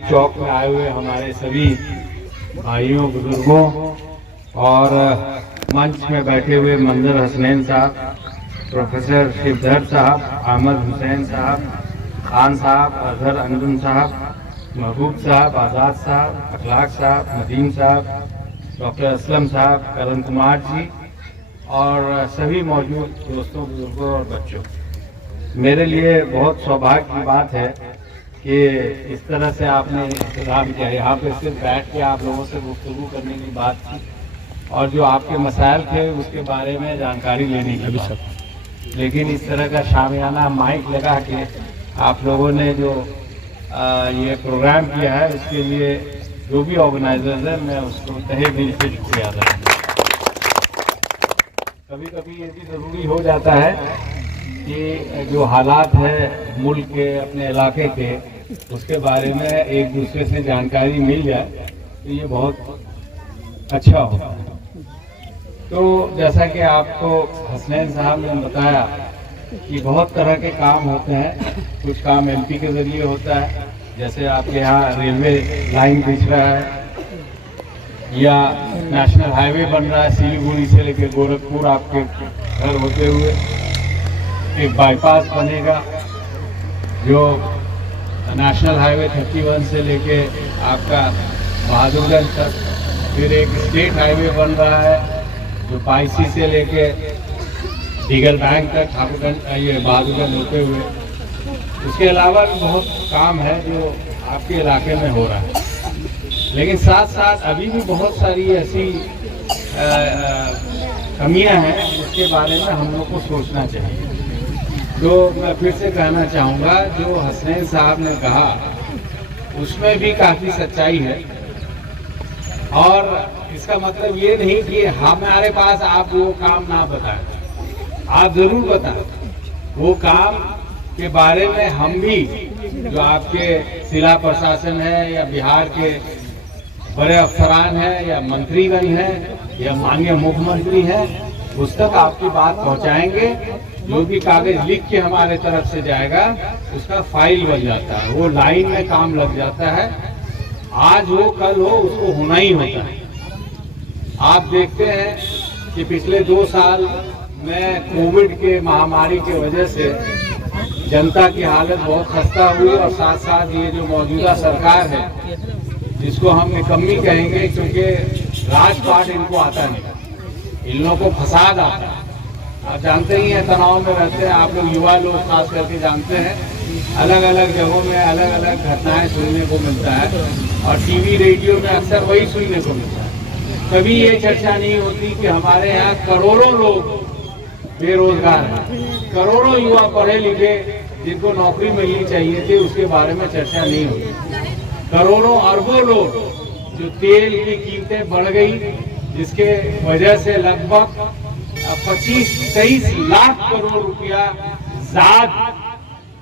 चौक में आए हुए हमारे सभी भाइयों बुजुर्गों और मंच में बैठे हुए मंजर हसनैन साहब, प्रोफेसर शिवधर साहब, अहमद हुसैन साहब, खान साहब, अजहर अंजुम साहब, महबूब साहब, आज़ाद साहब, अखलाक साहब, नदीम साहब, डॉक्टर असलम साहब, करण कुमार जी और सभी मौजूद दोस्तों, बुजुर्गों और बच्चों, मेरे लिए बहुत सौभाग्य की बात है कि इस तरह से आपने इंतजाम किया। यहाँ पे सिर्फ बैठ के आप लोगों से गुफ्तगू करने की बात थी और जो आपके मसाइल थे उसके बारे में जानकारी लेने की बात, लेकिन इस तरह का शामियाना माइक लगा के आप लोगों ने जो ये प्रोग्राम किया है उसके लिए जो भी ऑर्गेनाइजर्स हैं मैं उसको तहे दिल से शुक्रिया अदा करता हूं। कभी कभी ये भी ज़रूरी हो जाता है कि जो हालात है मुल्क के, अपने इलाके के, उसके बारे में एक दूसरे से जानकारी मिल जाए तो ये बहुत अच्छा होता है। तो जैसा कि आपको हसनैन साहब ने बताया कि बहुत तरह के काम होते हैं। कुछ काम एमपी के ज़रिए होता है, जैसे आपके यहाँ रेलवे लाइन बिछ रहा है या नेशनल हाईवे बन रहा है, सिलीगुड़ी से लेकर गोरखपुर आपके घर होते हुए एक बाईपास बनेगा जो नेशनल हाईवे 31 से लेके आपका बहादुरगंज तक, फिर एक स्टेट हाईवे बन रहा है जो पाइसी से लेके डीगल बैंक तक ठाकुरगंज ये बहादुरगंज होते हुए। उसके अलावा भी बहुत काम है जो आपके इलाके में हो रहा है, लेकिन साथ साथ अभी भी बहुत सारी ऐसी कमियां हैं जिसके बारे में हम लोग को सोचना चाहिए। तो मैं फिर से कहना चाहूँगा, जो हसनैन साहब ने कहा उसमें भी काफ़ी सच्चाई है और इसका मतलब ये नहीं कि हमारे पास आप वो काम ना बताएं, आप ज़रूर बताएं वो काम के बारे में। हम भी जो आपके जिला प्रशासन है या बिहार के बड़े अफसरान हैं या मंत्रीगण हैं या माननीय मुख्यमंत्री हैं, उस तक आपकी बात पहुंचाएंगे। जो भी कागज लिख के हमारे तरफ से जाएगा उसका फाइल बन जाता है, वो लाइन में काम लग जाता है। आज हो कल हो उसको होना ही होता है। आप देखते हैं कि पिछले 2 साल में कोविड के महामारी की वजह से जनता की हालत बहुत खस्ता हुई और साथ साथ ये जो मौजूदा सरकार है जिसको हम निकम्मी कहेंगे क्योंकि राजपाट इनको आता नहीं, इन लोगों को फसाद आता है। आप जानते ही हैं, तनाव में रहते हैं आप लोग, युवा लोग खास करके जानते हैं, अलग अलग जगहों में अलग अलग घटनाएं सुनने को मिलता है और टीवी रेडियो में अक्सर वही सुनने को मिलता है। कभी ये चर्चा नहीं होती कि हमारे यहाँ करोड़ों लोग बेरोजगार हैं, करोड़ों युवा पढ़े लिखे जिनको नौकरी मिलनी चाहिए थी उसके बारे में चर्चा नहीं होती। करोड़ों अरबों लोग जो तेल की कीमतें बढ़ गई जिसके वजह से लगभग 25-23 लाख करोड़ रुपया ज़ाद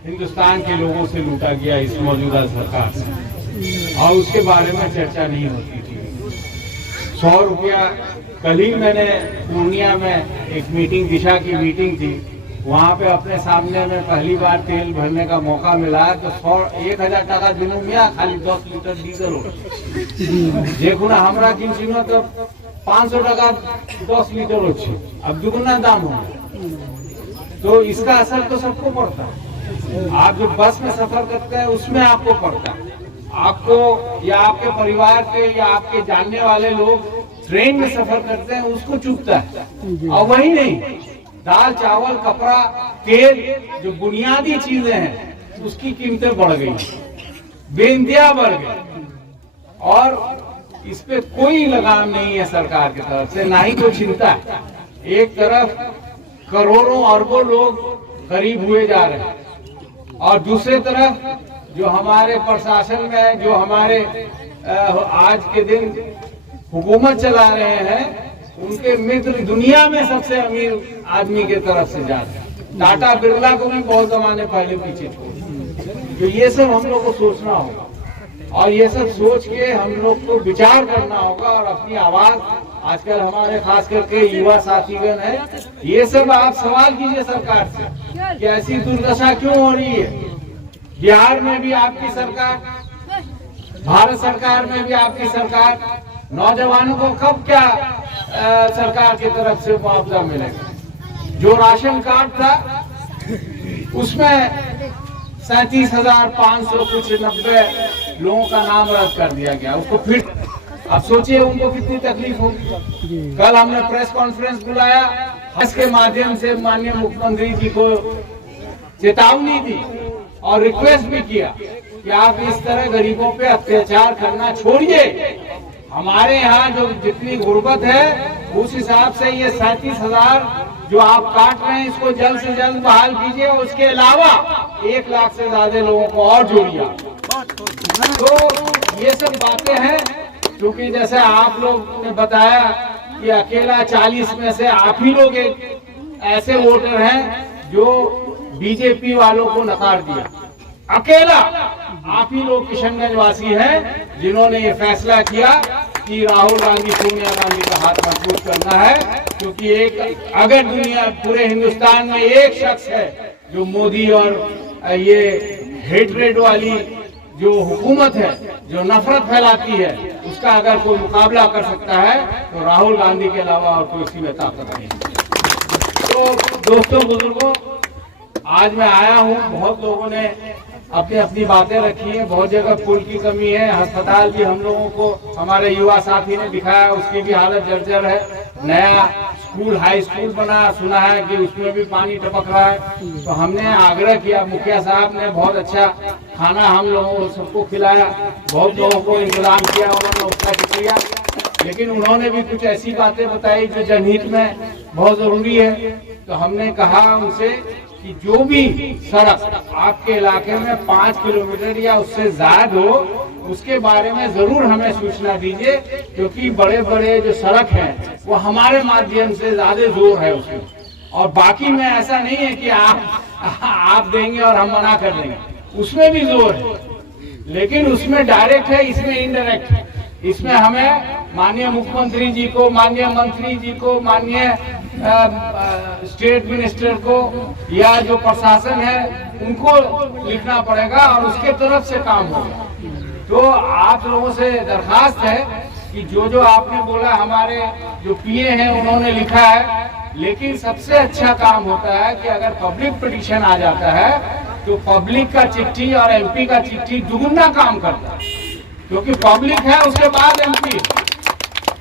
हिंदुस्तान के लोगों से लूटा गया इस मौजूदा सरकार से, और उसके बारे में चर्चा नहीं होती थी। 100 रुपया, कल ही मैंने पूर्णिया में एक मीटिंग, दिशा की मीटिंग थी, वहाँ पे अपने सामने में पहली बार तेल भरने का मौका मिला तो 1000 टाका दिनों में खाली 10 लीटर डीजल हो देखो ना हमरा किन तो 500 टाका 10 लीटर हो, अब दुगुना दाम हो। तो इसका असर तो सबको पड़ता है। आप जो बस में सफर करते हैं उसमें आपको पड़ता है, आपको या आपके परिवार के या आपके जानने वाले लोग ट्रेन में सफर करते हैं उसको चुभता है। और वही नहीं, दाल चावल कपड़ा तेल जो बुनियादी चीजें हैं उसकी कीमतें बढ़ गई, बेइंतहा बढ़ गई और इस पे कोई लगाम नहीं है सरकार की तरफ से, ना ही कोई चिंता है। एक तरफ करोड़ों अरबों लोग गरीब हुए जा रहे हैं और दूसरी तरफ जो हमारे प्रशासन में जो हमारे आज के दिन हुकूमत चला रहे हैं उनके मित्र दुनिया में सबसे अमीर आदमी के तरफ से जा रहे हैं। टाटा बिरला को भी बहुत जमाने पहले पीछे छोड़। तो ये सब हम लोग को सोचना होगा और ये सब सोच के हम लोग को विचार करना होगा और अपनी आवाज, आजकल हमारे खास करके युवा साथीगण है, ये सब आप सवाल कीजिए सरकार से कि ऐसी दुर्दशा क्यों हो रही है। बिहार में भी आपकी सरकार भारत सरकार में भी आपकी सरकार, नौजवानों को कब क्या सरकार की तरफ से मुआवजा मिलेगा? जो राशन कार्ड था उसमें 37,500 कुछ 90 लोगों का नाम रद्द कर दिया गया, उसको फिर अब सोचिए उनको कितनी तकलीफ होगी। कल हमने प्रेस कॉन्फ्रेंस बुलाया, इसके माध्यम से माननीय मुख्यमंत्री जी को चेतावनी दी और रिक्वेस्ट भी किया कि आप इस तरह गरीबों पे अत्याचार करना छोड़िए। हमारे यहाँ जो जितनी गुर्बत है उस हिसाब से ये 37,000 जो आप काट रहे हैं इसको जल्द से जल्द बहाल कीजिए। उसके अलावा 1 लाख से ज्यादा लोगों को और जोड़िए। तो ये सब बातें हैं, क्योंकि जैसे आप लोग ने बताया कि अकेला 40 में से आप ही लोग एक ऐसे वोटर हैं जो बीजेपी वालों को नकार दिया। अकेला आप ही लोग किशनगंज वासी हैं जिन्होंने ये फैसला किया कि राहुल गांधी सोनिया गांधी का हाथ मजबूत करना है, क्योंकि एक अगर दुनिया पूरे हिंदुस्तान में एक शख्स है जो मोदी और ये हेटरेट वाली जो हुकूमत है जो नफरत फैलाती है उसका अगर कोई मुकाबला कर सकता है तो राहुल गांधी के अलावा और कोई इसी में ताकत नहीं। तो दोस्तों बुजुर्गों, आज मैं आया हूँ, बहुत लोगों ने अपनी अपनी बातें रखी है। बहुत जगह पुल की कमी है, अस्पताल भी हम लोगों को हमारे युवा साथी ने दिखाया, उसकी भी हालत जर्जर है। नया स्कूल हाई स्कूल बना, सुना है कि उसमें भी पानी टपक रहा है। तो हमने आग्रह किया, मुखिया साहब ने बहुत अच्छा खाना हम लोगों को सबको खिलाया, बहुत लोगों को इंतजाम किया, उन्होंने उसका शुक्रिया। लेकिन उन्होंने भी कुछ ऐसी बातें बताई जो जनहित में बहुत जरूरी है। तो हमने कहा उनसे कि जो भी सड़क आपके इलाके में 5 किलोमीटर या उससे ज्यादा हो उसके बारे में जरूर हमें सूचना दीजिए, क्योंकि बड़े बड़े जो सड़क हैं वो हमारे माध्यम से ज्यादा जोर है उसमें। और बाकी में ऐसा नहीं है कि आप देंगे और हम मना कर देंगे, उसमें भी जोर है, लेकिन उसमें डायरेक्ट है, इसमें इनडायरेक्ट है। इसमें हमें माननीय मुख्यमंत्री जी को, माननीय मंत्री जी को, माननीय स्टेट मिनिस्टर को या जो प्रशासन है उनको लिखना पड़ेगा और उसके तरफ से काम होगा। तो आप लोगों से दरखास्त है कि जो जो आपने बोला, हमारे जो पीए हैं उन्होंने लिखा है, लेकिन सबसे अच्छा काम होता है कि अगर पब्लिक पिटीशन आ जाता है तो पब्लिक का चिट्ठी और एमपी का चिट्ठी दुगुना काम करता है, क्योंकि पब्लिक है उसके बाद एमपी।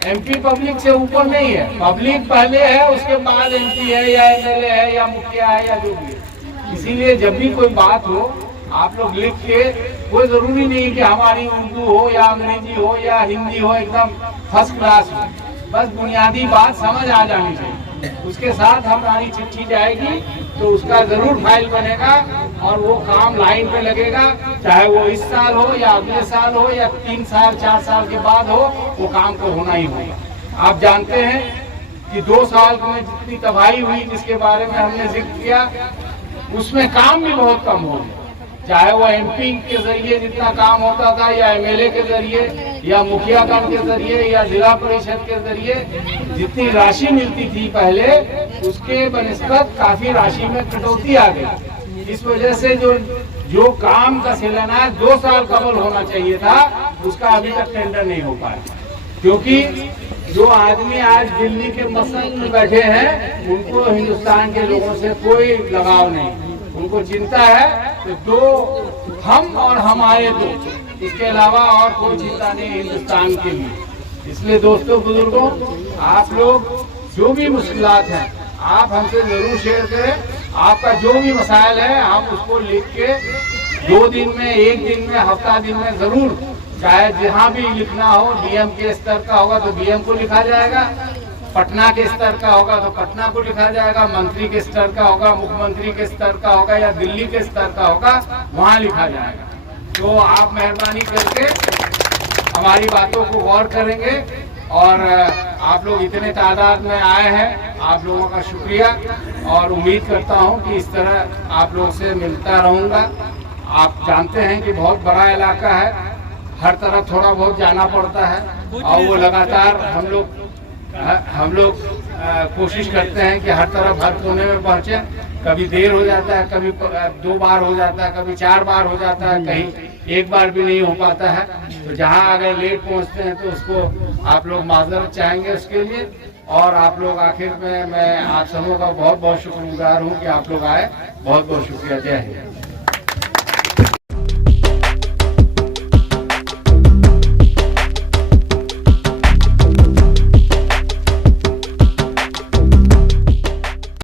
एमपी पब्लिक से ऊपर नहीं है, पब्लिक पहले है उसके बाद एमपी है या एमएलए है या मुखिया है या जो भी है। इसीलिए जब भी कोई बात हो आप लोग लिख के, कोई जरूरी नहीं कि हमारी उर्दू हो या अंग्रेजी हो या हिंदी हो एकदम फर्स्ट क्लास हो, बस बुनियादी बात समझ आ जानी चाहिए। उसके साथ हमारी चिट्ठी जाएगी तो उसका जरूर फाइल बनेगा और वो काम लाइन पे लगेगा, चाहे वो इस साल हो या अगले साल हो या 3 साल 4 साल के बाद हो, वो काम को होना ही होगा। आप जानते हैं कि 2 साल में जितनी तबाही हुई जिसके बारे में हमने जिक्र किया, उसमें काम भी बहुत कम हो गया। चाहे वो एमपी के जरिए जितना काम होता था या एमएलए के जरिए या मुखियागण के जरिए या जिला परिषद के जरिए जितनी राशि मिलती थी पहले, उसके बनिस्बत काफी राशि में कटौती आ गई। इस वजह से जो काम का शिलान्यास 2 साल कबल होना चाहिए था उसका अभी तक टेंडर नहीं हो पाया, क्योंकि जो आदमी आज दिल्ली के मसनद में बैठे हैं उनको हिंदुस्तान के लोगों से कोई लगाव नहीं, उनको चिंता है तो 2 हम और हमारे 2, इसके अलावा और कोई चिंता नहीं हिंदुस्तान के लिए। इसलिए दोस्तों बुजुर्गों, आप लोग जो भी मुश्किलात हैं आप हमसे जरूर शेयर करें। आपका जो भी मसाइल है हम उसको लिख के 2 दिन में, 1 दिन में, हफ्ता दिन में जरूर, चाहे जहाँ भी लिखना हो, डीएम के स्तर का होगा तो डीएम को लिखा जाएगा, पटना के स्तर का होगा तो पटना को लिखा जाएगा, मंत्री के स्तर का होगा, मुख्यमंत्री के स्तर का होगा या दिल्ली के स्तर का होगा, वहाँ लिखा जाएगा। तो आप मेहरबानी करके हमारी बातों को गौर करेंगे और आप लोग इतने तादाद में आए हैं, आप लोगों का शुक्रिया और उम्मीद करता हूं कि इस तरह आप लोग से मिलता रहूंगा। आप जानते हैं कि बहुत बड़ा इलाका है, हर तरफ थोड़ा बहुत जाना पड़ता है और वो लगातार हम लोग कोशिश करते हैं कि हर तरफ हर कोने में पहुंचे। कभी देर हो जाता है, कभी 2 बार हो जाता है, कभी 4 बार हो जाता है, कहीं एक बार भी नहीं हो पाता है। तो जहां अगर लेट पहुंचते हैं तो उसको आप लोग माजरत चाहेंगे उसके लिए। और आप लोग आखिर में मैं आप सबों का बहुत बहुत शुक्रगुजार हूं कि आप लोग आए। बहुत बहुत शुक्रिया। जय हिंद।